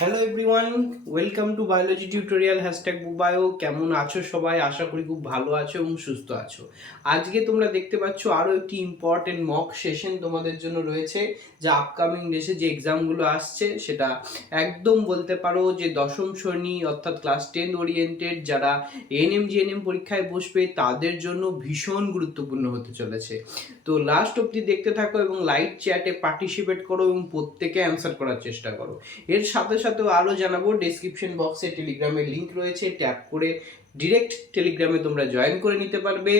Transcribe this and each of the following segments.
Hello everyone welcome to biology tutorial hashtag bio কেমন আছো সবাই? আশা করি খুব ভালো আছো এবং সুস্থ আছো। আজকে তোমরা দেখতে পাচ্ছ আরও একটি ইম্পর্টেন্ট মক সেশন তোমাদের জন্য রয়েছে, যা আপকামিং ডেসে যে এক্সামগুলো আসছে, সেটা একদম বলতে পারো যে দশম শ্রেণি অর্থাৎ ক্লাস টেন ওরিয়েন্টেড যারা এনএম জিএনএম পরীক্ষায় বসবে, তাদের জন্য ভীষণ গুরুত্বপূর্ণ হতে চলেছে। তো লাস্ট অবধি দেখতে থাকো এবং লাইভ চ্যাটে পার্টিসিপেট করো এবং প্রত্যেকে অ্যান্সার করার চেষ্টা করো। এর সাথে সাথেও আরও জানাব ডিসক্রিপশন বক্সে টেলিগ্রামের লিঙ্ক রয়েছে ট্যাপ করে ডিরেক্ট টেলিগ্রামে তোমরা জয়েন করে নিতে পারবে।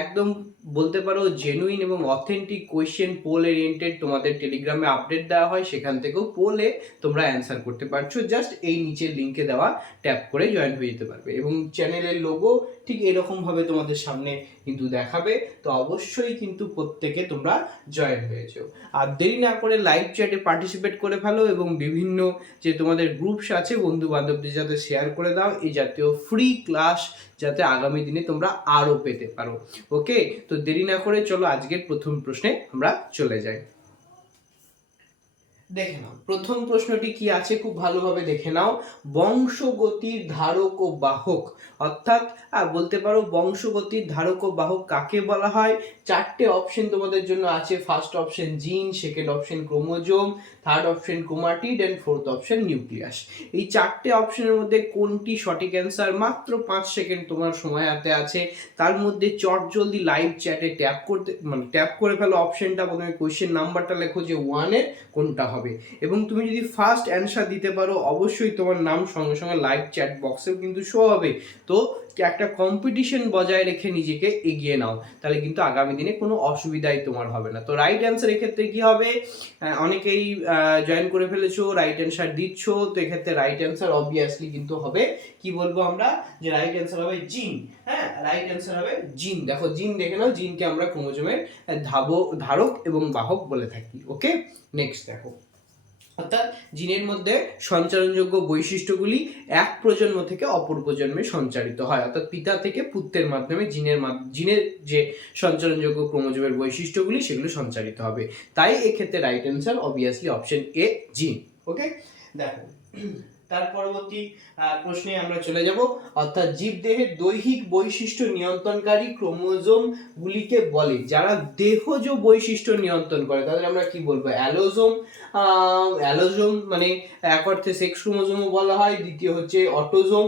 একদম বলতে পারো জেনুইন এবং অথেন্টিক কোয়েশ্চেন পোল ওরিয়েন্টেড তোমাদের টেলিগ্রামে আপডেট দেওয়া হয়, সেখান থেকেও পোলে তোমরা অ্যান্সার করতে পারছ। জাস্ট এই নিচের লিঙ্কে দেওয়া ট্যাপ করে জয়েন হয়ে যেতে পারবে এবং চ্যানেলের লোগো ঠিক এরকমভাবে তোমাদের সামনে কিন্তু দেখাবে। তো অবশ্যই কিন্তু প্রত্যেকে তোমরা জয়েন হয়েছো। আর দেরি না করে লাইভ চ্যাটে পার্টিসিপেট করে ফেলো এবং বিভিন্ন যে তোমাদের গ্রুপস আছে বন্ধু বান্ধবদের সাথে শেয়ার করে দাও। এই জাতীয় ফ্রি ক্লাস যাতে আগামী দিনে তোমরা আরও পেতে পারো। ওকে তো দেরি না করে চলো আজকের প্রথম প্রশ্নে আমরা চলে যাই। দেখে নাও। প্রথম প্রশ্নটি কি আছে? খুব ভালোভাবে দেখে নাও। বংশগতির ধারক ও বাহক। অর্থাৎ বলতে পারো বংশগতির ধারক ও বাহক কাকে বলা হয়? চারটে অপশন তোমাদের জন্য আছে। First option gene second option chromosome third option chromatid and fourth option nucleus. এই চারটে অপশনের মধ্যে কোনটি সঠিক অ্যান্সার মাত্র পাঁচ সেকেন্ড তোমার সময় হাতে আছে। তার মধ্যে চট জলদি লাইভ চ্যাটে ট্যাপ করতে মানে ট্যাপ করে ফেলো অপশনটা প্রথমে কোয়েশ্চেন নাম্বারটা লেখো যে ওয়ানের কোনটা হবে। এবং তুমি যদি ফার্স্ট অ্যান্সার দিতে পারো, অবশ্যই তোমার নাম সঙ্গে সঙ্গে লাইভ চ্যাট বক্সেও কিন্তু শো হবে। তো একটা কম্পিটিশন বজায় রেখে নিজেকে এগিয়ে নাও, তাহলে কিন্তু আগামী দিনে কোনো অসুবিধাই তোমার হবে না। তো রাইট অ্যান্সার এক্ষেত্রে কি হবে? অনেকেই জয়েন করে ফেলেছো রাইট অ্যান্সার দিচ্ছ, তো এক্ষেত্রে রাইট অ্যান্সার অবভিয়াসলি কিন্তু হবে। কি বলব আমরা? যে রাইট অ্যান্সার হবে জিন হ্যাঁ? রাইট অ্যান্সার হবে জিন। দেখো, জিন দেখে নাও, জিনকে আমরা ক্রোমোজোমের ধাবক ধারক এবং বাহক বলে থাকি ওকে নেক্সট দেখো। অর্থাৎ জিনের মধ্যে সঞ্চারণযোগ্য বৈশিষ্ট্যগুলি এক প্রজন্ম থেকে অপর প্রজন্মে সঞ্চারিত হয়। অর্থাৎ পিতা থেকে পুত্রের মাধ্যমে জিনের জিনের যে সঞ্চারণযোগ্য ক্রোমোজোমের বৈশিষ্ট্যগুলি, সেগুলো সঞ্চারিত হবে। তাই এক্ষেত্রে right answer obviously option A gene. Okay দেখো তার পরবর্তী প্রশ্নে আমরা চলে যাব। অর্থাৎ জীবদেহের দৈহিক বৈশিষ্ট্য নিয়ন্ত্রণকারী ক্রোমোজোম গুলিকে বলে। যারা দেহজ বৈশিষ্ট্য নিয়ন্ত্রণ করে, তাদের আমরা কি বলব? অ্যালোজোম। অ্যালোজোম মানে এক অর্থে সেক্স ক্রোমোজোমও বলা হয়, দ্বিতীয় হচ্ছে অটোজোম।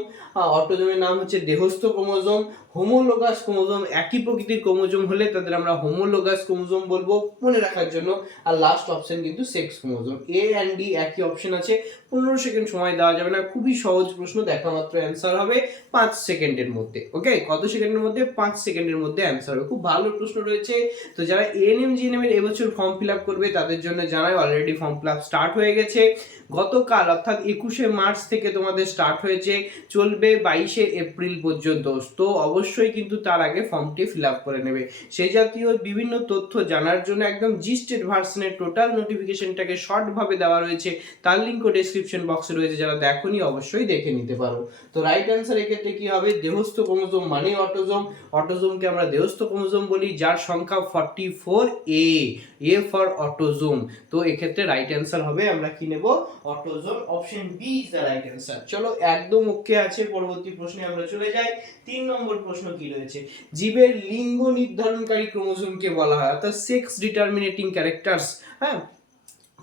অটোজোমের নাম হচ্ছে দেহস্থ ক্রোমোজোম। হোমোলোগাস ক্রোমোজোম একই প্রকৃতির ক্রোমোজোম হলে তাদের আমরা হোমোলোগাস ক্রোমোজোম বলব মনে রাখার জন্য। আর লাস্ট অপশন কিন্তু sex chromosome A and D একই অপশন আছে। পনেরো সেকেন্ড সময় দেওয়া যাবে না। খুবই সহজ প্রশ্ন, দেখা মাত্র অ্যান্সার হবে পাঁচ সেকেন্ডের মধ্যে। ওকে কত সেকেন্ডের মধ্যে? পাঁচ সেকেন্ডের মধ্যে অ্যান্সার হবে। খুব ভালো প্রশ্ন রয়েছে। তো যারা এএনএম জিএনএম এর এবছর ফর্ম ফিল আপ করবে, তাদের জন্য জানাই already form fill up start হয়ে গেছে। গতকাল, অর্থাৎ একুশে মার্চ থেকে তোমাদের স্টার্ট হয়েছে। চলবে বাইশে এপ্রিল পর্যন্ত। তো অবশ্যই কিন্তু তার আগে ফর্মটি ফিল আপ করে নেবে। সেই জাতীয় বিভিন্ন তথ্য জানার জন্য একদম জিস্টেড ভার্সনের টোটাল নোটিফিকেশনটাকে শর্টভাবে দেওয়া রয়েছে। তার লিঙ্কও ডিসক্রিপশন বক্সে রয়েছে, যারা দেখনি অবশ্যই দেখে নিতে পারো। তো রাইট অ্যান্সার এক্ষেত্রে কী হবে? দেহস্থ ক্রোমোজোম মানে অটোজোম। অটোজোমকে আমরা দেহস্থ ক্রোমোজোম বলি, যার সংখ্যা forty four A A for autosome তো এক্ষেত্রে রাইট অ্যান্সার হবে, আমরা কি নেব? Autosome option B is the right answer চলো, একদম ওকে আছে, পরবর্তী প্রশ্নে আমরা চলে যাই। তিন নম্বর প্রশ্ন কি রয়েছে? জীবের লিঙ্গ নির্ধারণকারী ক্রোমোজোমকে বলা হয়, অর্থাৎ সেক্স ডিটারমিনেটিং ক্যারেক্টার্স হ্যাঁ?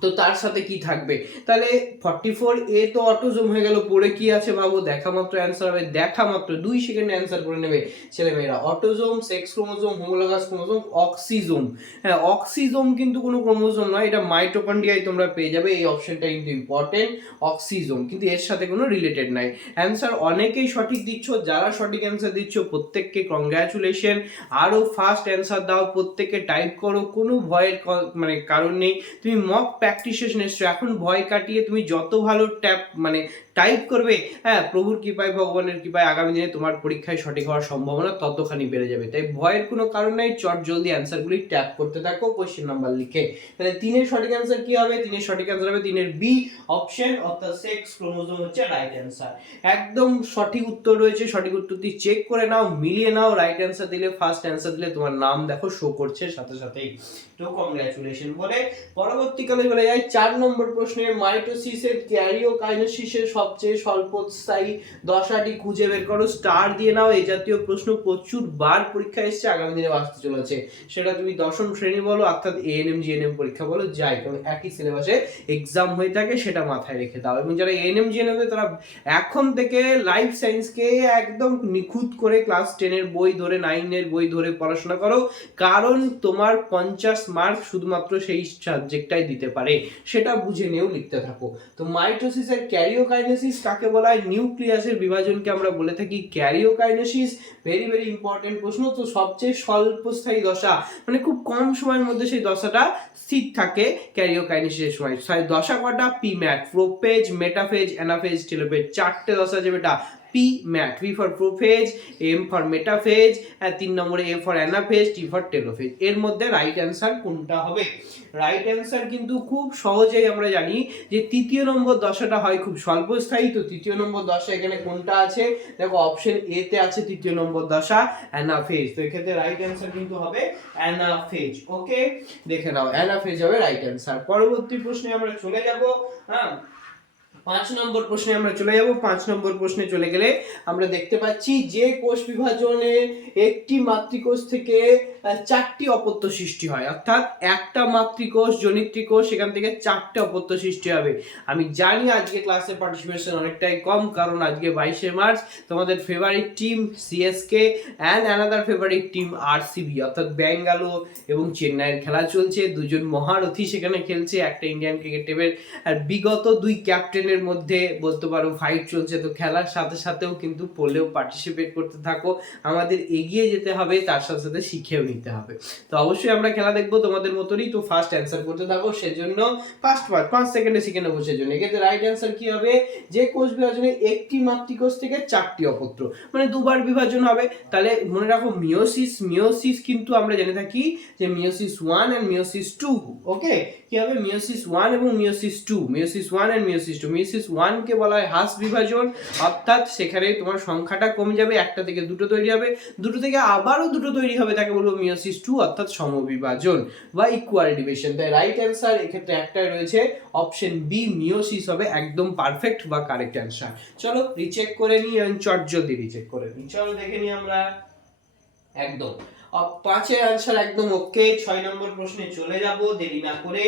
তো তার সাথে কি থাকবে? তাহলে ফর্টি ফোর এ তো অটোজোম হয়ে গেল, পড়ে কি আছে ভাবো? দেখা মাত্র অ্যান্সার হবে, দেখা মাত্র দুই সেকেন্ডে অ্যান্সার করে নেবে ছেলেমেয়েরা। Autosome sex chromosome homologous chromosome oxysome হ্যাঁ অক্সিজোম কিন্তু কোনো ক্রোমোজোম নয়, এটা মাইটোকন্ড্রিয়ায় তোমরা পেয়ে যাবে, এই অপশনটা কিন্তু ইম্পর্টেন্ট অক্সিজোম কিন্তু এর সাথে কোনো রিলেটেড নাই। অ্যান্সার অনেকেই সঠিক দিচ্ছ, যারা সঠিক অ্যান্সার দিচ্ছ, প্রত্যেককে কংগ্রাচুলেশন আরও ফাস্ট অ্যান্সার দাও প্রত্যেকে টাইপ করো, কোনো ভয়ের মানে কারণ নেই। তুমি মক প্র্যাকটিস এসছো এখন ভয় কাটিয়ে তুমি যত ভালো ট্যাপ মানে টাইপ করবে হ্যাঁ প্রভুর কৃপায়, ভগবানের কৃপায় আগামী দিনে তোমার পরীক্ষায় সঠিক হওয়ার সম্ভাবনা ততখানি বেড়ে যাবে। তাই ভয়ের কোনো কারণ নেই, চট জলদি অ্যান্সারগুলি ট্যাপ করতে থাকো কোয়েশ্চেন নাম্বার লিখে। তাহলে তিনের সঠিক অ্যান্সার কি হবে? তিনের সঠিক অ্যান্সার হবে তিনের বি অপশন অর্থাৎ সেক্স ক্রোমোজোম হচ্ছে রাইট অ্যান্সার একদম সঠিক উত্তর রয়েছে, সঠিক উত্তরটি চেক করে নাও, মিলিয়ে নাও রাইট অ্যান্সার দিলে ফার্স্ট অ্যান্সার দিলে তোমার নাম দেখো শো করছে, সাথে সাথেই। তো কংগ্রাচুলেশন বলে। পরবর্তীকালে বলে যায় চার নম্বর প্রশ্নে মাইটোসিসের ক্যারিওকাইনেসিসের সবচেয়ে স্বল্পস্থায়ী দশাটি খুঁজে বের করো স্টার দিয়ে নাও এই জাতীয় প্রশ্ন প্রচুর বার পরীক্ষা এসেছে, আগামী দিনে আসতে চলেছে। সেটা তুমি দশম শ্রেণি বলো, অর্থাৎ এএনএম জিএনএম পরীক্ষা বলো, যাই কারণ একই সিলেবাসে এক্সাম হয়ে থাকে, সেটা মাথায় রেখে দাও। এবং যারা এএনএম জিএনএম তারা এখন থেকে লাইফ সায়েন্সকে একদম নিখুঁত করে ক্লাস টেনের বই ধরে নাইনের বই ধরে পড়াশোনা করো, কারণ তোমার পঞ্চাশ মার্ক শুধুমাত্র সেই সাবজেক্টটাই দিতে পারে, সেটা বুঝে নিয়েও লিখতে থাকো। তো মাইটোসিসের ক্যারিওকাইনেসিস কাকে বলা হয় নিউক্লিয়াসের বিভাজনকে আমরা বলে থাকি ক্যারিওকাইনেসিস ভেরি ভেরি ইম্পর্টেন্ট প্রশ্ন। তো সবচেয়ে স্বল্পস্থায়ী দশা মানে খুব কম সময়ের মধ্যে সেই দশাটা স্থির থাকে ক্যারিওকাইনেসিসের সময়। দশা কটা? পিম্যাট প্রোপেজ মেটাফেজ অ্যানাফেজ টেলোপেজ চারটে দশা যে বেটা। P mat P for prophase M for metaphase তিন নম্বরে A for anaphase T for telophase এর মধ্যে রাইট অ্যান্সার কোনটা হবে? রাইট অ্যান্সার কিন্তু খুব সহজেই আমরা জানি যে তৃতীয় নম্বর দশাটা হয় খুব স্বল্পস্থায়ী, তো তৃতীয় নম্বর দশা এখানে কোনটা আছে? দেখো অপশন এ তে আছে তৃতীয় নম্বর দশা অ্যানাফেজ তো এক্ষেত্রে রাইট অ্যান্সার কিন্তু হবে অ্যানাফেজ ওকে দেখে নাও অ্যানাফেজ হবে রাইট অ্যান্সার পরবর্তী প্রশ্নে আমরা চলে যাব হ্যাঁ? পাঁচ নম্বর প্রশ্নে আমরা চলে যাব। পাঁচ নম্বর প্রশ্নে চলে গেলে আমরা দেখতে পাচ্ছি যে কোষ বিভাজনে একটি মাতৃকোষ থেকে চারটি অপত্য সৃষ্টি হয়। অর্থাৎ একটা মাতৃকোষ, জনিত্রী সেখান থেকে চারটে অপত্য সৃষ্টি হবে। আমি জানি আজকে ক্লাসে পার্টিসিপেশন অনেকটাই কম, কারণ আজকে বাইশে মার্চ। তোমাদের favourite team CSK and another favourite team RCB অর্থাৎ ব্যাঙ্গালোর এবং চেন্নাইয়ের খেলা চলছে। দুজন মহারথী সেখানে খেলছে। একটা ইন্ডিয়ান ক্রিকেট টিমের বিগত দুই ক্যাপ্টেনের মধ্যে বলতে পারো ফাইট চলছে। তো খেলার সাথে সাথেও কিন্তু পোলেও পার্টিসিপেট করতে থাকো। আমাদের এগিয়ে যেতে হবে, তার সাথে সাথে শিখেও নিতে হবে। তো অবশ্যই আমরা খেলা দেখব তোমাদের মতনই। তো ফার্স্ট অ্যান্সার করতে থাকো, সেজন্য ফার্স্ট পার্ট পাঁচ সেকেন্ডে শিখে নেব সেজন্য। এক্ষেত্রে রাইট অ্যান্সার কি হবে? যে কোষ বিভাজনে একটি মাতৃকোষ থেকে চারটি অপত্র। মানে দুবার বিভাজন হবে। তাহলে মনে রাখো মিওসিস মিওসিস কিন্তু আমরা জেনে থাকি যে meiosis one and meiosis two okay কি হবে? মিওসিস ওয়ান এবং meiosis two meiosis one and meiosis two meiosis ওয়ানকে বলা হয় হাস বিভাজন। অর্থাৎ সেখানে তোমার সংখ্যাটা কমে যাবে, একটা থেকে দুটো তৈরি হবে। দুটো থেকে আবারও দুটো তৈরি হবে, তাকে বলব মিওসিস টু অর্থাৎ সমবিভাজন বা ইকুয়াল ডিভিশন তাই রাইট অ্যান্সার এক্ষেত্রে একটাই রয়েছে অপশন বি মিওসিস হবে একদম পারফেক্ট বা কারেক্ট অ্যান্সার চলো রিচেক করে নিই চট জলদি রিচেক করে নিই। চলো, দেখে নিই আমরা। একদম। পাঁচের অ্যান্সার একদম ওকে ছয় নম্বর প্রশ্নে চলে যাব, দেরি না করে।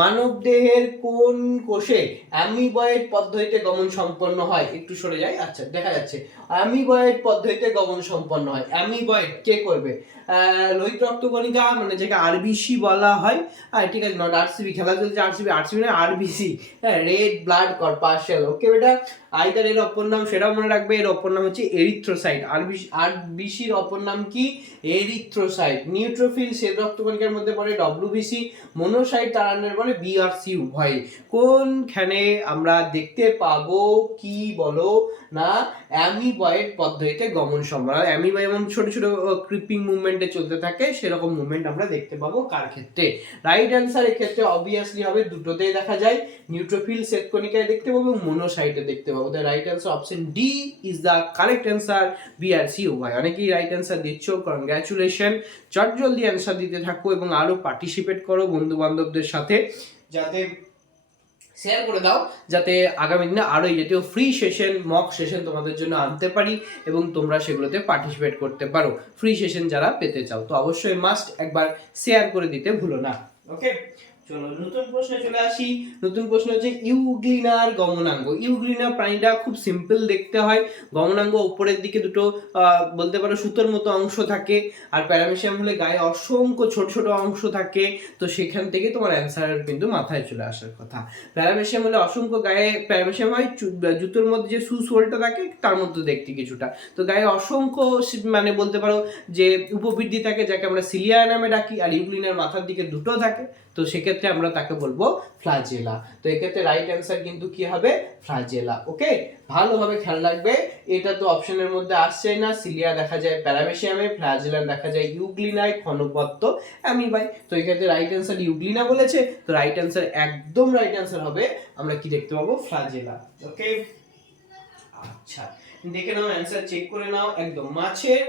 মানব দেহের কোন কোষে অ্যামিবয়েড পদ্ধতিতে গমন সম্পন্ন হয়? একটু সরে যাই আচ্ছা দেখা যাচ্ছে। অ্যামিবয়েড পদ্ধতিতে গমন সম্পন্ন হয়। অ্যামিবয়েড কে করবে? লোহিত রক্তকণিকা মানে যেটা আরবিসি বলা হয়। আর ঠিক আছে নট আরসিবি খেলা চলছে আরসিবি আরসিবি না আরবিসি হ্যাঁ রেড ব্লাড কর্পাসেল ওকে বেটা? আইদার এর অপর নাম, সেটাও মনে রাখবে, এর অপর নাম হচ্ছে এরিথ্রোসাইট আরবিসি আরবিসির অপর নাম কি? এরিথ্রোসাইট নিউট্রোফিল শ্বেত রক্তকণিকার মধ্যে পড়ে ডব্লিউবিসি মনোসাইট তারানের পরে বিআরসি উভয়। কোনখানে আমরা দেখতে পাবো কি বলো না? অ্যামিবয়েড পদ্ধতিতে গমন সম্ভাবনা অ্যামিবয় যেমন ছোট ছোট ক্রিপিং মুভমেন্টে চলতে থাকে, সেরকম মুভমেন্ট আমরা দেখতে পাবো কার ক্ষেত্রে? রাইট অ্যান্সার এক্ষেত্রে অবভিয়াসলি হবে দুটোতেই দেখা যায়। নিউট্রোফিল শ্বেতকণিকায় দেখতে পাবো এবং মনোসাইটে দেখতে পাবো। তাই right answer option D is the correct answer BRC উভয় অনেকেই রাইট অ্যান্সার দিচ্ছ কনগ্রাচুলেশন চট জলদি অ্যান্সার দিতে থাকো এবং আরও পার্টিসিপেট করো বন্ধু বান্ধবদের সাথে, যাতে শেয়ার করে দাও, যাতে আগামী দিনে আরও এই জাতীয় ফ্রি সেশন মক সেশন তোমাদের জন্য আনতে পারি এবং তোমরা সেগুলোতে পার্টিসিপেট করতে পারো। ফ্রি সেশন যারা পেতে চাও, তো অবশ্যই মাস্ট একবার শেয়ার করে দিতে ভুলো না ওকে চলো, নতুন প্রশ্নে চলে আসি। নতুন প্রশ্ন হচ্ছে ইউগ্লিনার গমনাঙ্গ। ইউগ্লিনা প্রাণীটা খুব সিম্পল দেখতে হয়। গমনাঙ্গ উপরের দিকে দুটো বলতে পারো সুতোর মতো অংশ থাকে। আর প্যারামেশিয়াম হলে গায়ে অসংখ্য ছোট ছোট অংশ থাকে। তো সেখান থেকে তোমার অ্যান্সার কিন্তু মাথায় চলে আসার কথা। প্যারামেশিয়াম হলে অসংখ্য গায়ে, প্যারামেশিয়াম হয় জুতোর মধ্যে যে সু সোলটা থাকে, তার মধ্যে দেখতে কিছুটা। তো গায়ে অসংখ্য মানে বলতে পারো যে উপবৃদ্ধি থাকে, যাকে আমরা সিলিয়া নামে ডাকি। আর ইউগ্লিনার মাথার দিকে দুটো থাকে। তো সেক্ষেত্রে আমরা তাকে বলব ফ্লাজেলা। তো এক্ষেত্রে রাইট অ্যান্সার কিন্তু কি হবে? ফ্লাজেলা ওকে ভালোভাবে খেয়াল রাখবে। এটা তো অপশনের মধ্যে আসছেই না। সিলিয়া দেখা যায় প্যারামেশিয়ামে, ফ্লাজেলা দেখা যায় ইউগ্লিনায় ক্ষণপত্ত অ্যামিবাই। তো এক্ষেত্রে রাইট অ্যান্সার ইউগ্লিনা বলেছে। তো রাইট অ্যান্সার একদম রাইট অ্যান্সার হবে। আমরা কি দেখতে পাবো? ফ্লাজেলা ওকে আচ্ছা। দেখে নাও অ্যান্সার চেক করে নাও, একদম। মাছের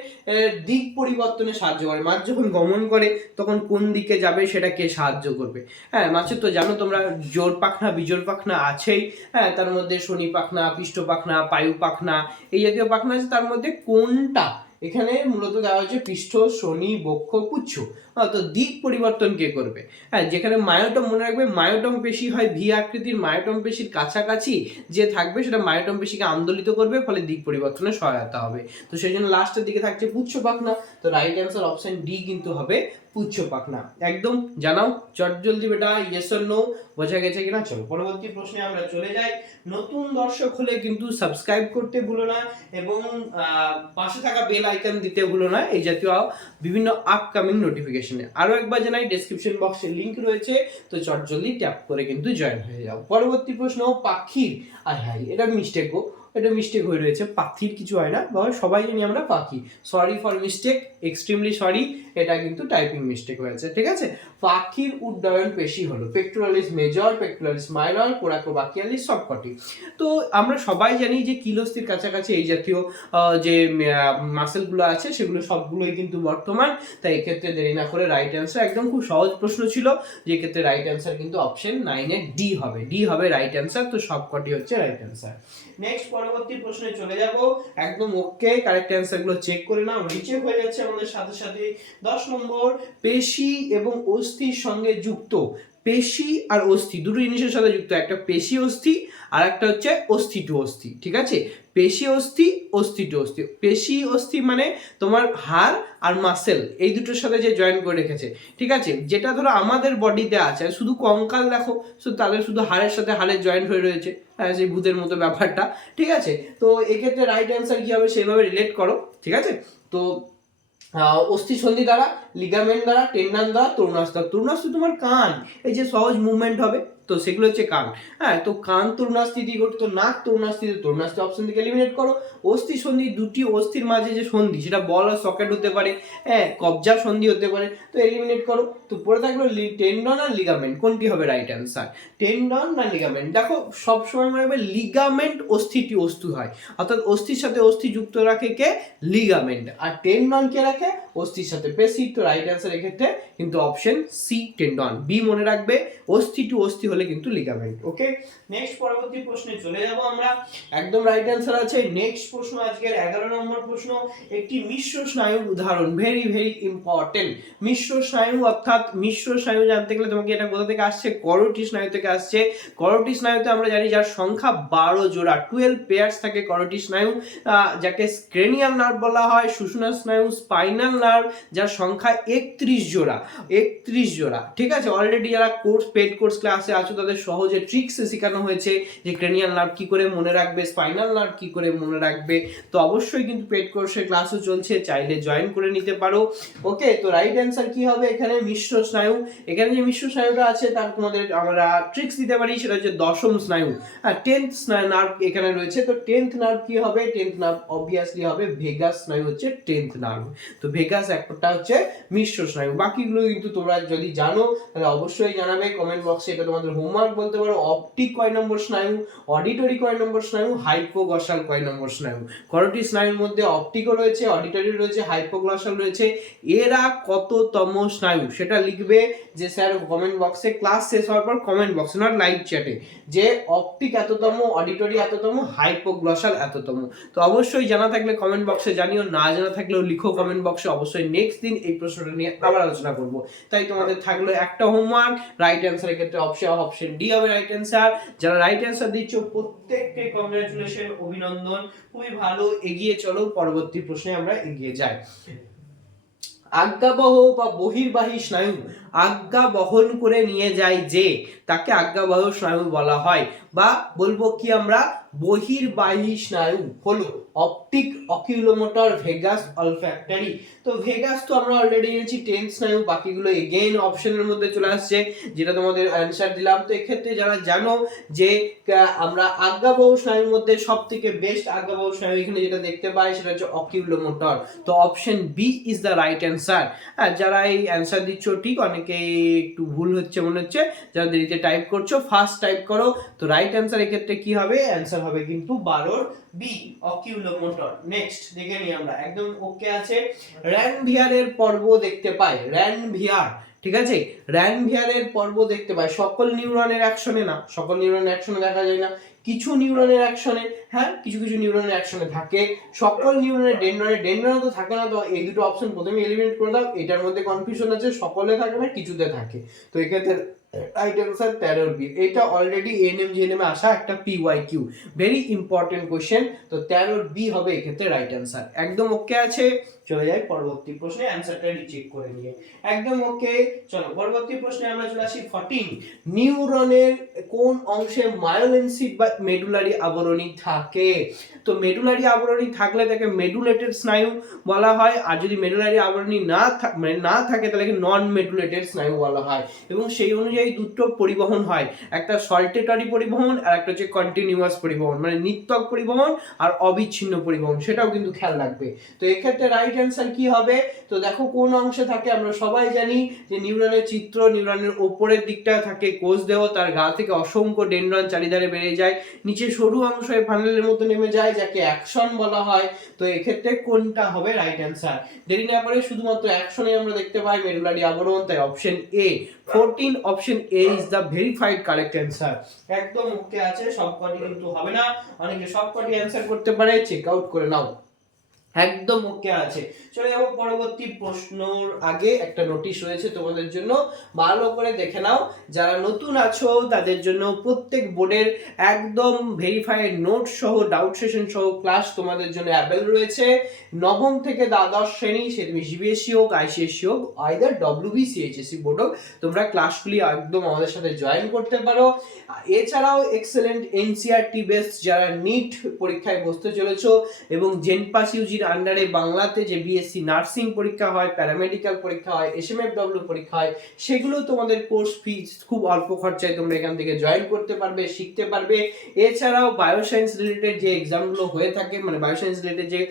দিক পরিবর্তনে সাহায্য করে। মাছ যখন গমন করে, তখন কোন দিকে যাবে সেটা কে সাহায্য করবে? হ্যাঁ মাছের তো জানো তোমরা, জোর পাখনা বিজোর পাখনা আছেই। হ্যাঁ তার মধ্যে শনি পাখনা, পিষ্ট পাখনা, পায়ু পাখনা, এই জাতীয় পাখনা আছে, তার মধ্যে কোনটা এখানে মূলত দেওয়া হয়েছে পৃষ্ঠ শনি বক্ষ পুচ্ছ। আহ, তো দিক পরিবর্তন কে করবে? হ্যাঁ যেখানে মায়োটম মনে রাখবে মায়োটম পেশি হয় ভি আকৃতির মায়োটম পেশির কাছাকাছি যে থাকবে সেটা মায়োটম পেশিকে আন্দোলিত করবে ফলে দিক পরিবর্তনে সহায়তা হবে। তো সেই জন্য লাস্টের দিকে থাকছে পুচ্ছ পাখনা। তো রাইট অ্যান্সার অপশন ডি কিন্তু হবে পুচ্ছ পাখনা একদম জানাও, চট জলদি বেটা ইয়েস অর নো বোঝা গেছে কিনা? চলো, পরবর্তী প্রশ্নে আমরা চলে যাই। নতুন দর্শক হলে কিন্তু সাবস্ক্রাইব করতে ভুলো না এবং পাশে থাকা বেল আইকন দিতে ভুলো না, এই জাতীয় বিভিন্ন আপকামিং নোটিফিকেশনে আরও একবার জানাই ডেসক্রিপশন বক্সে লিংক রয়েছে, তো চট জলদি ট্যাপ করে কিন্তু জয়েন হয়ে যাও। পরবর্তী প্রশ্ন, পাখির, আয় হাই এটা মিস্টেক গো, এটা মিস্টেক হয়ে রয়েছে, পাখির কিছু হয় না বাবা সবাই জানি আমরা পাখি। Sorry for mistake extremely sorry এটা কিন্তু টাইপিং মিস্টেক হয়েছে, ঠিক আছে? পাখির উড্ডয়ন পেশি হলো pectoralis major pectoralis minor coracobrachialis সবকটি। তো আমরা সবাই জানি যে কিলোস্তির কাছাকাছি এই জাতীয় যে মাসেলগুলো আছে, সেগুলো সবগুলোই কিন্তু বর্তমান। তাই এক্ষেত্রে দেরি না করে রাইট অ্যান্সার একদম খুব সহজ প্রশ্ন ছিল যে ক্ষেত্রে রাইট অ্যান্সার কিন্তু অপশন নাইনে ডি হবে। ডি হবে রাইট অ্যান্সার তো সবকটি হচ্ছে রাইট অ্যান্সার নেক্সট পরবর্তী প্রশ্নে চলে যাব। একদম ওকে কারেক্ট অ্যান্সারগুলো চেক করে নাও রিচেক হয়ে যাচ্ছে আমাদের সাথে সাথে দশ নম্বর, পেশি এবং অস্থির সঙ্গে যুক্ত। পেশি আর অস্থি, দুটো জিনিসের সাথে যুক্ত, একটা পেশি অস্থি আর একটা হচ্ছে অস্থি টু অস্থি, ঠিক আছে? পেশি অস্থি অস্থি টু অস্থি, পেশি অস্থি মানে তোমার হাড় আর মাসেল এই দুটোর সাথে যে জয়েন করে রেখেছে, ঠিক আছে? যেটা ধরো আমাদের বডিতে আছে শুধু কঙ্কাল দেখো, শুধু তাদের শুধু হাড়ের সাথে হাড়ের জয়েন্ট হয়ে রয়েছে হ্যাঁ সেই ভূতের মতো ব্যাপারটা, ঠিক আছে? তো এক্ষেত্রে রাইট অ্যান্সার কী হবে সেইভাবে রিলেট করো, ঠিক আছে? তো আহ, অস্থি সন্ধি দ্বারা লিগামেন্ট দ্বারা টেন্ডান দ্বারা তরুণাস্ত তরুণাস্ত তোমার কান। এই যে সহজ মুভমেন্ট হবে। তো সেগুলো হচ্ছে কান। হ্যাঁ তো কান তরুণাস্থিতি গঠিত নাক তরুণাস্থিতি তরুণাস্থি অপশন থেকে এলিমিনেট করো। অস্থি, সন্ধি, দুটি অস্থির মাঝে যে সন্ধি, সেটা বল আর সকেট হতে পারে। হ্যাঁ কবজা সন্ধি হতে পারে। তো এলিমিনেট করো। তো পড়ে থাকল টেন্ডন আর লিগামেন্ট কোনটি হবে রাইট অ্যান্সার টেন্ডন না লিগামেন্ট দেখো, সবসময় মনে হবে লিগামেন্ট অস্থিটি অস্তু হয়। অর্থাৎ অস্থির সাথে অস্থি যুক্ত রাখে কে? লিগামেন্ট আর টেন্ডন কে রাখে? অস্থির সাথে। পেশি তো রাইট অ্যান্সার এক্ষেত্রে কিন্তু অপশন সি টেন্ডন বি মনে রাখবে, অস্থি টু অস্থি হলে কিন্তু লিগামেন্ট ওকে নেক্সট পরবর্তী প্রশ্নে চলে যাব আমরা। একদম রাইট অ্যান্সার আছে। নেক্সট প্রশ্ন আজকের এগারো নম্বর প্রশ্ন। একটি মিশ্র স্নায়ুর উদাহরণ ভেরি ভেরি ইম্পর্টেন্ট মিশ্র স্নায়ু অর্থাৎ মিশ্র স্নায়ু জানতে গেলে তোমাকে এটা কোথা থেকে আসছে? করোটি স্নায়ু থেকে আসছে। করোটি স্নায়ুতে আমরা জানি যার সংখ্যা বারো জোড়া। টুয়েলভ পেয়ার্স থাকে করোটি স্নায়ু যাকে স্ক্রেনিয়াল নার্ভ বলা হয় সুষুনা স্নায়ু স্পাইনাল নার্ভ যার সংখ্যা একত্রিশ জোড়া। একত্রিশ জোড়া, ঠিক আছে? অলরেডি যারা কোর্স পেড কোর্স ক্লাসে আছো, তাদের সহজে ট্রিক্সে শেখানো হয়েছে যে ক্রেনিয়াল নার্ভ কি করে মনে রাখবে স্পাইনাল নার্ভ কি করে মনে রাখবে। তো অবশ্যই কিন্তু পেড কোর্সের ক্লাসও চলছে, চাইলে জয়েন করে নিতে পারো। ওকে তো রাইট অ্যান্সার কি হবে এখানে? মিশ্র স্নায়ু। এখানে যে মিশ্র স্নায়ুটা আছে, তার তোমাদের আমরা ট্রিক্স দিতে পারি, সেটা হচ্ছে দশম স্নায়ু। হ্যাঁ টেন্থ নার্ভ এখানে রয়েছে। তো টেন্থ নার্ভ কি হবে? টেন্থ নার্ভ অবভিয়াসলি হবে ভেগাস স্নায়ু, হচ্ছে টেন্থ নার্ভ তো ভেগাস একটা হচ্ছে মিশ্র স্নায়ু। বাকিগুলো কিন্তু তোমরা যদি জানো, তাহলে অবশ্যই জানাবে। কমেন্ট বক্সে এটা তোমাদের হোমওয়ার্ক বলতে পারো অপটিক কয় নম্বর স্নায়ু অডিটরি কয় নম্বর স্নায়ু হাইপোগ্লসাল কয় নম্বর স্নায়ু। করোটি স্নায়ুর মধ্যে অপটিকও রয়েছে অডিটরি রয়েছে হাইপোগ্লসাল রয়েছে। এরা কততম স্নায়ু? সেটা লিখবে যে স্যার কমেন্ট বক্সে ক্লাস শেষ হওয়ার পর কমেন্ট বক্সে নট লাইভ চ্যাটে যে অপটিক এততম অডিটরি এততম হাইপোগ্লসাল এততম। তো অবশ্যই জানা থাকলে কমেন্ট বক্সে জানিও, না জানা থাকলেও লিখো কমেন্ট বক্সে অবশ্যই নেক্সট দিন এই প্রশ্নটা নিয়ে আবার আলোচনা করব। তাই তোমাদের থাকল একটা হোমওয়ার্ক রাইট অ্যান্সারের ক্ষেত্রে অপশন অপশন ডি হবে রাইট অ্যান্সার যারা রাইট অ্যান্সার দিচ্ছ, প্রত্যেককে কংগ্রাচুলেশন অভিনন্দন। খুবই ভালো, এগিয়ে চলো, পরবর্তী প্রশ্নে আমরা এগিয়ে যাই। আজ্ঞাবহ বা বহির্বাহী স্নায়ু আজ্ঞা বহন করে নিয়ে যায় যে, তাকে আজ্ঞাবহ স্নায়ু বলা হয়। বা বলব কি আমরা, বহির্বাহী স্নায়ু, হলো অপটিক অকিউলোমোটর ভেগাস অলফ্যাক্টরি তো ভেগাস তো আমরা অলরেডি এনেছি টেন্স স্নায়ু, বাকিগুলো এগেইন অপশনের মধ্যে চলে আসছে, যেটা তোমাদের অ্যান্সার দিলাম। তো এক্ষেত্রে যারা জানো যে আমরা আজ্ঞাবহ স্নায়ুর মধ্যে সব থেকে বেস্ট আজ্ঞাবহ স্নায়ু এখানে যেটা দেখতে পাই, সেটা হচ্ছে অকিউলোমোটর তো option B is the right answer হ্যাঁ যারা এই অ্যান্সার দিচ্ছ, ঠিক অনেকে একটু ভুল হচ্ছে, মনে হচ্ছে। যারা দেরিতে টাইপ করছ ফার্স্ট টাইপ করো। তো রাইট অ্যান্সার এক্ষেত্রে কি হবে? অ্যান্সার হবে কিন্তু বারোর বি অকিউলোমোটর নেক্সট দেখে নিই আমরা। একদম ওকে আছে। র্যানভিয়ারের পর্ব দেখতে পাই। র্যানভিয়ার ঠিক আছে? র্যানভিয়ারের পর্ব দেখতে পাই। সকল নিউরনের অ্যাকশনে না। সকল নিউরনের অ্যাকশনে দেখা যায় না। কিছু নিউরনের অ্যাকশনে হ্যাঁ কিছু কিছু নিউরনের অ্যাকশনে থাকে। সকল নিউরনের ডেন্ড্রনে ডেন্ড্রনে তো থাকে না, তো এই দুটো অপশন প্রথমে এলিমিনেট করে দাও। এটার মধ্যে কনফিউশন আছে, সকলে থাকে না, কিছুতে থাকে। তো এক্ষেত্রে রাইট অ্যান্সার তেরোর বি এটা অলরেডি এনএম জিএনএম আসা একটা PY Q very important question তো তেরোর বি হবে এক্ষেত্রে রাইট অ্যান্সার একদম ওকে আছে? চলে যাই পরবর্তী প্রশ্নে অ্যান্সারটা চেক করে নিয়ে। একদম ওকে চলো, পরবর্তী প্রশ্নে আমরা চলে আসি ফর্টিন নিউরনের কোন অংশে মায়োলেন্সিড বা মেডুলারি আবরণী থাকে? তো মেডুলারি আবরণী থাকলে তাকে মেডুলেটেড স্নায়ু বলা হয়। আর যদি মেডুলারি আবরণী না মানে না থাকে, তাহলে নন মেডুলেটেড স্নায়ু বলা হয়। এবং সেই অনুযায়ী দুটো পরিবহন হয়। একটা সল্টেটরি পরিবহন আর একটা হচ্ছে কন্টিনিউয়াস পরিবহন। মানে নিত্যক পরিবহন আর অবিচ্ছিন্ন পরিবহন। সেটাও কিন্তু খেয়াল রাখবে। তো এক্ষেত্রে রাইট অ্যান্সার কি হবে? তো দেখো কোন অংশে থাকে, আমরা সবাই জানি যে নিউরনের চিত্র নিউরনের ওপরের দিকটা থাকে। কোষ দেহ, তার গা থেকে অসংখ্য ডেন্ড্রন চারিধারে বেড়ে যায়। নিচে সরু অংশ ফানেলের মতো নেমে যায়, যাকে অ্যাকশন বলা হয়। তো এক্ষেত্রে কোনটা হবে রাইট অ্যান্সার দেরি না করে শুধুমাত্র অ্যাকশনে আমরা দেখতে পাই মেরুলারি আবরণ, তাই option A fourteen option A is the verified correct answer একদম ওকে আছে, সবকটি কিন্তু হবে না। অনেকে সবকটি অ্যান্সার করতে পারে চেক আউট করে নাও। একদম ওকে আছে। চলে যাব পরবর্তী প্রশ্নর আগে একটা নোটিশ রয়েছে তোমাদের জন্য। ভালো করে দেখে নাও, যারা নতুন আছো, তাদের জন্য প্রত্যেক বোর্ডের একদম ভেরিফাইড নোট সহ ডাউট সেশন সহ ক্লাস তোমাদের জন্য অ্যাভেল রয়েছে। নবম থেকে দ্বাদশ শ্রেণি, সে তুমি সিবিএসসি হোক আইসিএসসি হোক আইদার ডব্লিউবি সিএইচএসসি বোর্ড হোক, তোমরা ক্লাসগুলি একদম আমাদের সাথে জয়েন করতে পারো। এছাড়াও এক্সেলেন্ট এনসিআরটি বেসড যারা নিট পরীক্ষায় বসতে চলেছো এবং জেনপাস ইউজির আন্ডারে বাংলাতে যে বিএসসি নার্সিং পরীক্ষা হয় প্যারামেডিক্যাল পরীক্ষা হয় এসএমএফডব্লিউ পরীক্ষা হয়, সেগুলো তোমাদের কোর্স ফিজ খুব অল্প খরচায় তোমরা এখান থেকে জয়েন করতে পারবে, শিখতে পারবে। এছাড়াও বায়োসায়েন্স রিলেটেড যে এক্সামগুলো হয়ে থাকে মানে বায়োসায়েন্স রিলেটেড যে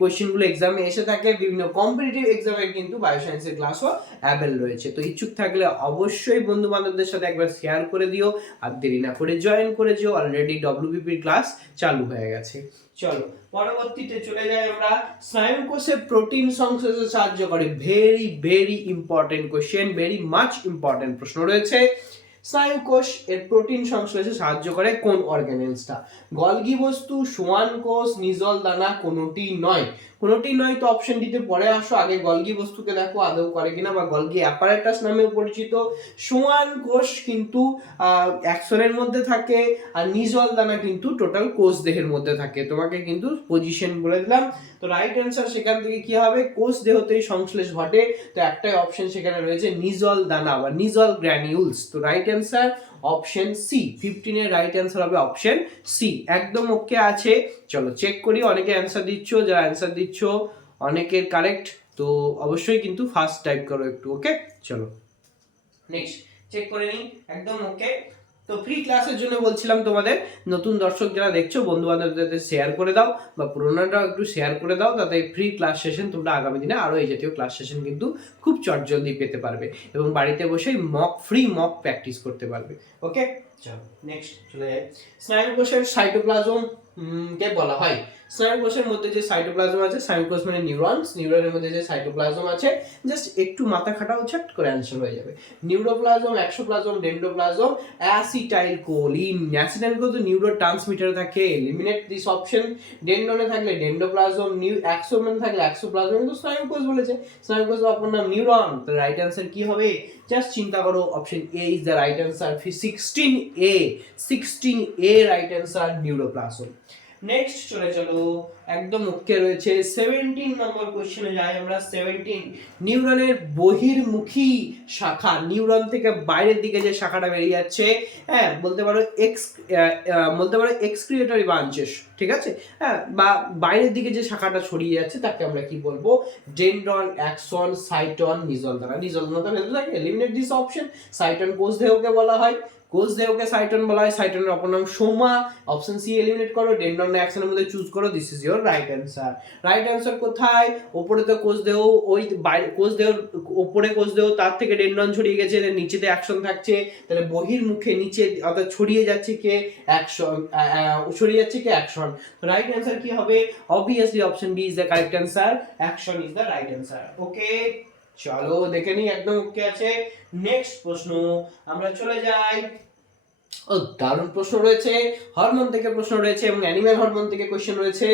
কোয়েশ্চেনগুলো এক্সামে এসে থাকে, বিভিন্ন কম্পিটিটিভ এক্সামে কিন্তু বায়োসায়েন্সের ক্লাসও অ্যাভেল রয়েছে। তো ইচ্ছুক থাকলে অবশ্যই বন্ধু বান্ধবদের সাথে একবার শেয়ার করে দিও, আর দেরি না করে জয়েন করে যেও অলরেডি ডব্লিউবিপির ক্লাস চালু হয়ে গেছে। চলো পরবর্তীতে চলে যাই আমরা। স্নায়ুকোষে প্রোটিন সংশ্লেষে সাহায্য করে। Very very important question very much important প্রশ্ন রয়েছে। স্নায়ুকোষ এর প্রোটিন সংশ্লেষে সাহায্য করে কোন অর্গানেলসটা গলগি বস্তু, সোয়ান কোষ, নিজল দানা কোনোটি নয়। কোনোটি নয় তো অপশন ডিতে পরে আসো। আগে গলগি বস্তুকে দেখো, আদৌ করে কিনা বা গলগি অ্যাপারেটাস নামেও পরিচিত। সোয়ান কোষ কিন্তু অ্যাকশনের মধ্যে থাকে আর নিজল দানা কিন্তু টোটাল কোষ দেহের মধ্যে থাকে। তোমাকে কিন্তু পজিশন বলে দিলাম। তো রাইট অ্যান্সার সেখান থেকে কি হবে? কোষ দেহতেই সংশ্লেষ ঘটে। তো একটাই অপশন সেখানে রয়েছে নিজল দানা বা নিজল গ্র্যানিউলস তো রাইট অ্যান্সার অপশন সি। ফিফটিনের রাইট অ্যান্সার হবে অপশন সি। একদম ওকে আছে। চলো চেক করি, অনেকে অ্যান্সার দিচ্ছ, যারা অ্যান্সার দিচ্ছ, অনেকের কারেক্ট তো অবশ্যই কিন্তু ফার্স্ট টাইপ করো একটু ওকে চলো। নেক্সট চেক করে নিই। একদম ওকে তো ফ্রি ক্লাসের জন্য বলছিলাম তোমাদের, নতুন দর্শক যারা দেখছ বন্ধু বান্ধবদের শেয়ার করে দাও বা পুরোনোটাও একটু শেয়ার করে দাও, তাতে ফ্রি ক্লাস সেশন তোমরা আগামী দিনে আরও এই জাতীয় ক্লাস সেশন কিন্তু খুব চটজলদি পেতে পারবে এবং বাড়িতে বসেই মক ফ্রি মক প্র্যাকটিস করতে পারবে। ওকে চলো নেক্সট চলে যাই। স্নায়ু কোষের সাইটোপ্লাজম কে বলা হয়? স্নায়ু কোষের মধ্যে যে সাইটোপ্লাজম আছে স্নায়ু কোষ মানে নিউরনস নিউরনের মধ্যে যে সাইটোপ্লাজম আছে জাস্ট একটু মাথা খাটাও ছট করে অ্যান্সার হয়ে যাবে। Neuroplasm axoplasm dendroplasm acetyl choline acetyl কোল তো নিউরো ট্রান্সমিটার থাকে এলিমিনেট দিস অপশন ডেন্ড্রনে থাকলে ডেন্ড্রোপ্লাজম নিউ অ্যাক্সোমেন থাকলে অ্যাক্সোপ্লাজম কিন্তু স্নায়ু কোষ বলেছে। স্নায়ু কোষ অপর নাম নিউরন তো রাইট অ্যান্সার কি হবে? জাস্ট চিন্তা করো option A is the right answer sixteen A sixteen A right answer neuroplasm next চলে চলো একদম ওকে রয়েছে। সেভেন্টিন নম্বর কোশ্চেনে যাই আমরা। সেভেন্টিন নিউরনের বহির্মুখী শাখা, নিউরন থেকে বাইরের দিকে যে শাখাটা বেরিয়ে যাচ্ছে হ্যাঁ বলতে পারো এক্স বলতে পারো এক্সক্রিয়েটরি ব্রাঞ্চেস ঠিক আছে? হ্যাঁ বা বাইরের দিকে যে শাখাটা ছড়িয়ে যাচ্ছে, তাকে আমরা কি বলব? ডেন্ড্রন অ্যাক্সন সাইটন নিজল দ্বারা। নিজল থাকে এলিমিনেট দিস অপশন সাইটন কোষ দেহকে বলা হয়। কোষ দেহকে সাইটন বলা হয়। সাইটনের অপর নাম সোমা। অপশন সি এলিমিনেট করো। ডেন্ড্রন অ্যাকশনের মধ্যে চুজ করো। This is your right answer right answer কোথায়? ওপরে তো কোষ দেহ, ওই কোষ দেহ, ওপরে কোষ দেহ, তার থেকে ডেন্ড্রন ছড়িয়ে গেছে নিচেতে অ্যাকশন থাকছে, তাহলে বহির্মুখে নিচে অর্থাৎ ছড়িয়ে যাচ্ছে কে? অ্যাকশন ছড়িয়ে যাচ্ছে কে? অ্যাকশন রাইট অ্যান্সার কি হবে? Obviously option B is the correct answer action is the right answer okay চলো, দেখে নিই, একদম ওকে আছে। নেক্সট প্রশ্ন, আমরা চলে যাই। দারুণ প্রশ্ন রয়েছে হরমোন থেকে প্রশ্ন রয়েছে এবং অ্যানিম্যাল হরমোন থেকে কোশ্চেন রয়েছে।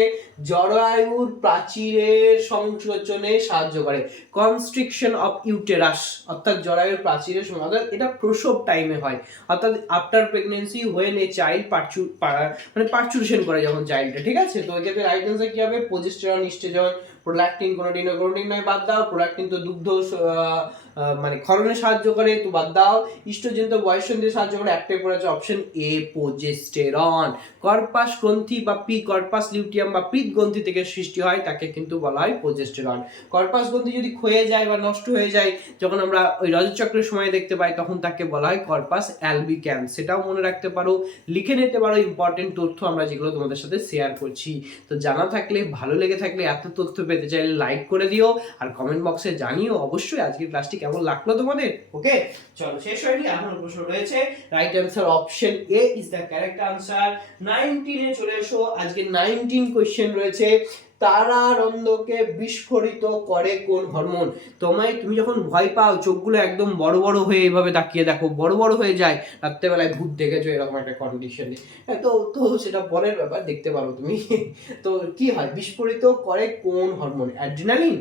জরায়ুর প্রাচীরের সংযোজনে সাহায্য করে। কনস্ট্রিকশন অফ ইউটেরাস অর্থাৎ জরায়ুর প্রাচীরের অর্থাৎ এটা প্রসব টাইমে হয়। অর্থাৎ after pregnancy when a child পার্চু মানে পার্চুরেশন করে যখন চাইল্ডটা ঠিক আছে? তো এক্ষেত্রে রাইট অ্যান্সার কি হবে? প্রোজেস্টেরন ইস্টেজন প্রোল্যাক্টিন কোনোটিন কোনোটিন নয়, বাদ দাও। প্রোল্যাক্টিন তো দুগ্ধ মানে ক্ষরণে সাহায্য করে, তো বাদ দাও। ইস্ট্রোজেন তো বয়সন্ধিতে সাহায্য করে, একটাই পড়ে আছে অপশন এ প্রোজেস্টেরন কর্পাস গ্রন্থি বা পি, কর্পাস লিউটিয়াম বা পিত গ্রন্থি থেকে সৃষ্টি হয়, তাকে কিন্তু বলা হয় প্রোজেস্টেরন কর্পাস গ্রন্থি যদি ক্ষয়ে যায় বা নষ্ট হয়ে যায়, যখন আমরা ওই রজচক্রের সময় দেখতে পাই, তখন তাকে বলা হয় কর্পাস অ্যালবিক্যান সেটাও মনে রাখতে পারো। লিখে নিতে পারো ইম্পর্টেন্ট তথ্য আমরা যেগুলো তোমাদের সাথে শেয়ার করছি। তো জানা থাকলে, ভালো লেগে থাকলে, এত তথ্য পেতে চাইলে লাইক করে দিও আর কমেন্ট বক্সে জানিও অবশ্যই আজকের ক্লাসটি কেমন লাগল তোমাদের ওকে চলো শেষ হয়নি এখন প্রশ্ন রয়েছে। Right answer option A is the correct answer নাইনটিনে চলে এসো, আজকে নাইনটিন কোয়েশ্চেন রয়েছে। তারারন্ধকে বিস্ফোরিত করে কোন হরমোন? তোমায় তুমি যখন ভয় পাও, চোখগুলো একদম বড় বড় হয়ে এভাবে তাকিয়ে দেখো, বড় বড় হয়ে যায়, রাত্রেবেলায় ভূত দেখেছ এরকম একটা কন্ডিশনে হ্যাঁ তো তো সেটা পরের ব্যাপার, দেখতে পারো তুমি। তো কি হয়? বিস্ফোরিত করে কোন hormone? Adrenaline?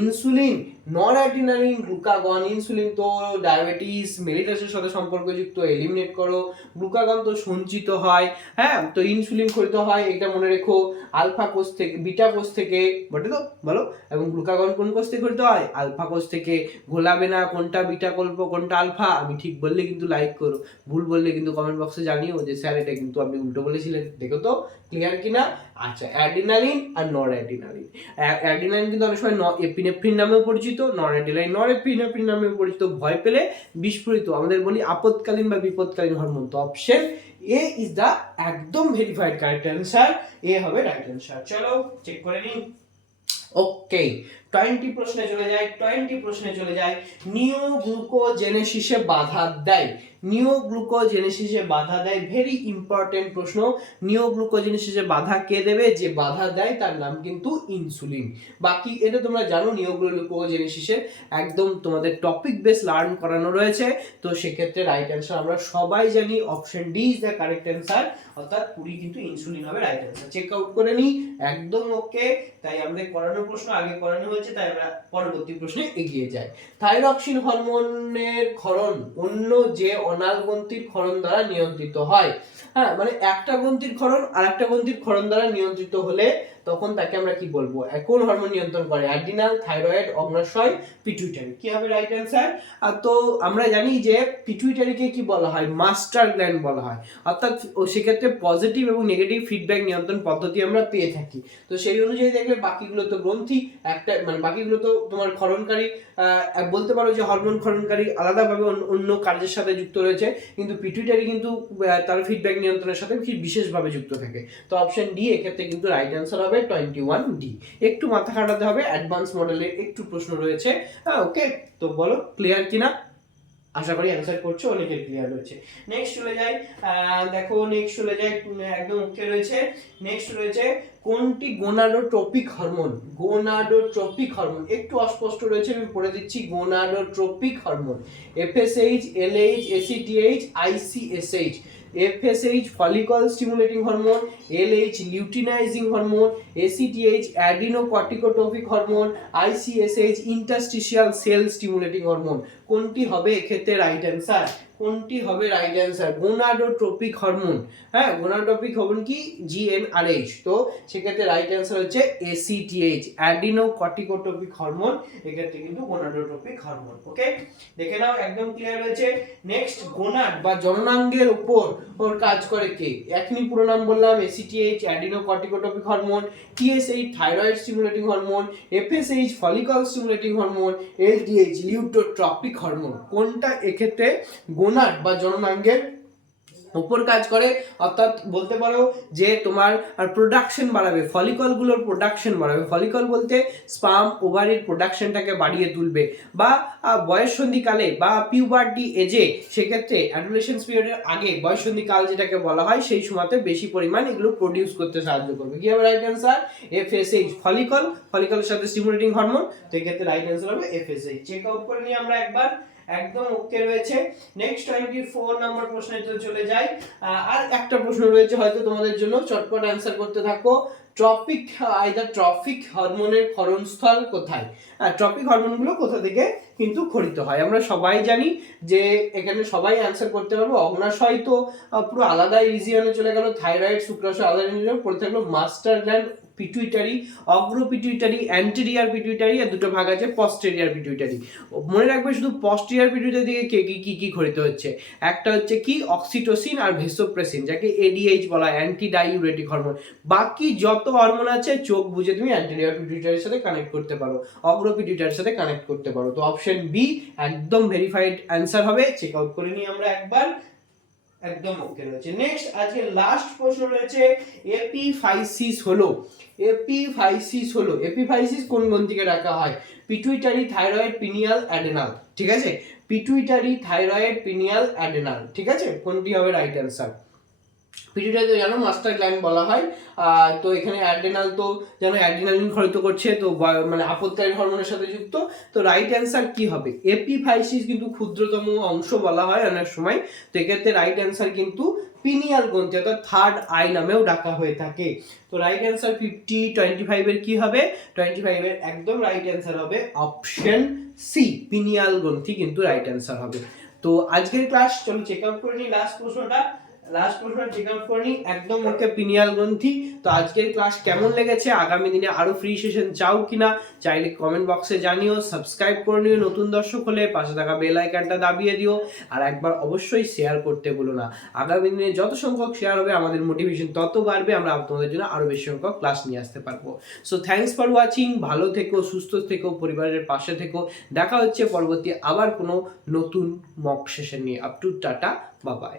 Insulin? Non adrenaline glucagon? Insulin তো ডায়াবেটিস, মেলিটাসের সাথে সম্পর্কযুক্ত, এলিমিনেট করো। গ্লুকাগন তো সঞ্চিত হয় হ্যাঁ তো ইনসুলিন খরিত হয়, এটা মনে রেখো। আলফা কোষ থেকে, বিটা কোষ থেকে বটে তো? বলো। এবং গ্লুকাগন কোন কোষ থেকে খরিত হয়? আলফা কোষ থেকে। ঘোলাবে না কোনটা বিটা কল্প, কোনটা আলফা? আমি ঠিক বললে কিন্তু লাইক করো। ভুল বললে কিন্তু কমেন্ট বক্সে জানিও যে স্যার এটা কিন্তু আপনি উল্টো বলেছিলেন। দেখো তো ক্লিয়ার কিনা? আচ্ছা অ্যাডিনালিন আর নর অ্যাডিনালিন অ্যাডিনালিন কিন্তু অনেক সময় এপিনেফ্রিন নামেও পরিচিত নর অ্যাডিনালিন নর এপিনেফ্রিন নামেও পরিচিত। ভয় পেলে বিস্ফোরিত। আমাদের বলি আপদকালীন বা বিপদকালীন হরমোন তো অপশন এ ইজ দ্য একদম ভেরিফাইড কারেক্ট অ্যান্সার এ হবে রাইট অ্যান্সার চলো চেক করে নিন ওকে টোয়েন্টি প্রশ্নে চলে যায়, টোয়েন্টি প্রশ্নে চলে যায় নিও গ্লুকোজেনেসিসে বাধা দেয়। নিও গ্লুকোজেনেসিসে বাধা দেয় ভেরি ইম্পর্টেন্ট প্রশ্ন। নিও গ্লুকোজেনেসিসে বাধা কে দেবে? যে বাধা দেয় তার নাম কিন্তু ইনসুলিন। বাকি এটা তোমরা জানো নিও গ্লুকোজেনেসিসের একদম তোমাদের টপিক বেস লার্ন করানো রয়েছে। তো সেক্ষেত্রে রাইট অ্যান্সার আমরা সবাই জানি option D is the correct answer অর্থাৎ কুড়ি কিন্তু ইনসুলিন হবে রাইট অ্যান্সার চেক আউট করে নিই, একদম ওকে তাই আমাদের করানো প্রশ্ন, আগে করানো হয়েছে। তাই আমরা পরবর্তী প্রশ্নে এগিয়ে যাই। থাইরক্সিন হরমোনের ক্ষরণ অন্য যে অনাল গ্রন্থির ক্ষরণ দ্বারা নিয়ন্ত্রিত হয়। হ্যাঁ মানে একটা গ্রন্থির ক্ষরণ আর একটা গ্রন্থির ক্ষরণ দ্বারা নিয়ন্ত্রিত হলে তখন তাকে আমরা কি বলব? কোন হরমোন নিয়ন্ত্রণ করে? অ্যাডিনাল থাইরয়েড, অগ্নাশয়, পিটুইটারি। কি হবে রাইট অ্যান্সার আর তো আমরা জানি যে পিটুইটারিকে কি বলা হয়? মাস্টার গ্ল্যান্ড বলা হয়। অর্থাৎ সেক্ষেত্রে পজিটিভ এবং নেগেটিভ ফিডব্যাক নিয়ন্ত্রণ পদ্ধতি আমরা পেয়ে থাকি। তো সেই অনুযায়ী দেখলে বাকিগুলো তো গ্রন্থি, একটা মানে বাকিগুলো তো তোমার ক্ষরণকারী বলতে পারো যে হরমোন ক্ষরণকারী আলাদাভাবে অন্য- কার্যের সাথে যুক্ত রয়েছে। কিন্তু পিটুইটারি কিন্তু তার ফিডব্যাক নিয়ন্ত্রণের সাথে বিশেষভাবে যুক্ত থাকে? তো অপশন ডি এক্ষেত্রে কিন্তু রাইট অ্যান্সার হবে। টোয়েন্টি ওয়ান ডি একটু মাথা খাটাতে হবে অ্যাডভান্স মডেলের একটু প্রশ্ন রয়েছে। হ্যাঁ ওকে তো বলো ক্লিয়ার কিনা? আশা করি অ্যান্সার করছ, অনেকের ক্লিয়ার রয়েছে। নেক্সট চলে যাই দেখো নেক্সট চলে যাই একদম ওকে রয়েছে। নেক্সট রয়েছে, কোনটি গোনাডোট্রপিক হরমোন? Gonadotropic hormone. একটু অস্পষ্ট রয়েছে, আমি পড়ে দিচ্ছি, gonadotropic hormone. FSH LH ACTH ICSH FSH follicle stimulating hormone LH luteinizing hormone ACTH adrenocorticotropic hormone ICSH interstitial cell stimulating hormone কোনটি হবে এক্ষেত্রে রাইট অ্যান্সার কোনটি হবে রাইট অ্যান্সার গোনাডোট্রপিক হরমোন হ্যাঁ গোনাডোট্রপিক হরমোন কি? জিএনআরএইচ তো সেক্ষেত্রে রাইট অ্যান্সার হচ্ছে এসিটিএইচ অ্যাডিনো কর্টিকোট্রপিক হরমোন এক্ষেত্রে কিন্তু গোনাডোট্রপিক হরমোন ওকে দেখে নাও, একদম ক্লিয়ার হয়েছে। নেক্সট গোনাড বা জননাঙ্গের উপর ওর কাজ করে কে? এখনই পুরো নাম বললাম ACTH adrenocorticotropic hormone TSH thyroid stimulating hormone FSH follicle stimulating hormone LDH luteotropic hormone কোনটা এক্ষেত্রে গোনার বা জননাঙ্গের উপর কাজ করে, অর্থাৎ বলতে পারো যে তোমার আর প্রোডাকশন বাড়াবে ফলিকলগুলোর প্রোডাকশন বাড়াবে। ফলিকল বলতে স্পাম ওভারির প্রোডাকশনটাকে বাড়িয়ে তুলবে। বা বয়ঃসন্ধিকালে বা পিউবার্টি এজে সেক্ষেত্রে অ্যাডুলেশন পিরিয়ডের আগে বয়ঃসন্ধিকাল যেটাকে বলা হয়, সেই সময়তে বেশি পরিমাণ এগুলো প্রডিউস করতে সাহায্য করবে। কি হবে রাইট অ্যান্সার এফএসএইচ ফলিকল ফলিকলের সাথে স্টিমুলেটিং হরমোন তো এক্ষেত্রে রাইট অ্যান্সার হবে এফএসএইচ চেক আউট করে নিই আমরা একবার। একদম ওকে রয়েছে। নেক্সট টোয়েন্টি ফোর নম্বর প্রশ্নে চলে যাই। আর একটা প্রশ্ন রয়েছে, হয়তো তোমাদের জন্য চটপট অ্যান্সার করতে থাকো। ট্রপিক আইদার ট্রপিক হরমোনের ক্ষরণস্থল কোথায়? ট্রপিক হরমোনগুলো কোথা থেকে কিন্তু খরিত হয়? আমরা সবাই জানি যে এখানে সবাই অ্যান্সার করতে পারব। অগ্নাশয় তো পুরো আলাদা রিজিয়নে চলে গেল। থাইরয়েড শুক্রাশয় আলাদা রিজিয়নে পড়ে থাকল। মাস্টার গ্ল্যান্ড পিটুইটারি অগ্র পিটুইটারি অ্যান্টেরিয়ার পিটুইটারি আর দুটো ভাগ আছে পস্টেরিয়ার পিটুইটারি মনে রাখবে শুধু পস্টেরিয়ার পিটুইটারি দিকে কে কি কি কি খরিত হচ্ছে? একটা হচ্ছে কি? অক্সিটোসিন আর ভেসোপ্রেসিন যাকে এডিএইচ বলা হয় অ্যান্টি ডাইউরেটিক হরমোন বাকি যত হরমোন আছে, চোখ বুঝে তুমি অ্যান্টেরিয়ার পিটুইটারির সাথে কানেক্ট করতে পারো অগ্র পিটুইটারির সাথে কানেক্ট করতে পারো। তো অপশন বি একদম ভেরিফাইড অ্যান্সার হবে। চেক আউট করে নিই আমরা একবার। একদম ওকে রয়েছে। নেক্সট আজকে লাস্ট প্রশ্ন রয়েছে, এপিফাইসিস হলো। এপিফাইসিস হলো, এপিফাইসিস কোন গ্রন্থিকে রাখা হয়? Pituitary thyroid, pineal, adrenal. ঠিক আছে? Pituitary thyroid, pineal, adrenal. ঠিক আছে? কোনটি হবে রাইট অ্যান্সার পিটুইটারি তো জানো মাস্টার গ্ল্যান্ড বলা হয়। তো এখানে অ্যাডেনাল তো যেন অ্যাডেনালিন খরিত করছে, তো মানে আপত্তায়ী হরমোনের সাথে যুক্ত। তো রাইট অ্যান্সার কি হবে? এপি এপিফাইসিস কিন্তু ক্ষুদ্রতম অংশ বলা হয় অনেক সময়। তো এক্ষেত্রে রাইট অ্যান্সার কিন্তু পিনিয়াল গ্রন্থি অর্থাৎ থার্ড আই নামেও ডাকা হয়ে থাকে। তো রাইট অ্যান্সার ফিফটি টোয়েন্টি ফাইভের কি হবে? টোয়েন্টি ফাইভের একদম রাইট অ্যান্সার হবে অপশন সি পিনিয়াল গ্রন্থি কিন্তু রাইট অ্যান্সার হবে। তো আজকের ক্লাস চলো চেক আউট করে নিই লাস্ট প্রশ্নটা। লাস্ট প্রশ্নটা চেক আউট করে একদম ওকে পিনিয়াল গ্রন্থি। তো আজকের ক্লাস কেমন লেগেছে? আগামী দিনে আরও ফ্রি সেশন চাও কিনা? চাইলে কমেন্ট বক্সে জানিও। সাবস্ক্রাইব করে নিও নতুন দর্শক হলে। পাশে থাকা বেল আইকনটা দাবিয়ে দিও। আর একবার অবশ্যই শেয়ার করতে বলো না। আগামী দিনে যত সংখ্যক শেয়ার হবে, আমাদের মোটিভেশন তত বাড়বে। আমরা তোমাদের জন্য আরও বেশি সংখ্যক ক্লাস নিয়ে আসতে পারব। সো থ্যাঙ্কস ফর ওয়াচিং ভালো থেকো, সুস্থ থেকো, পরিবারের পাশে থেকো। দেখা হচ্ছে পরবর্তী আবার কোনো নতুন মক সেশন নিয়ে। আপ টু টাটা বাবাই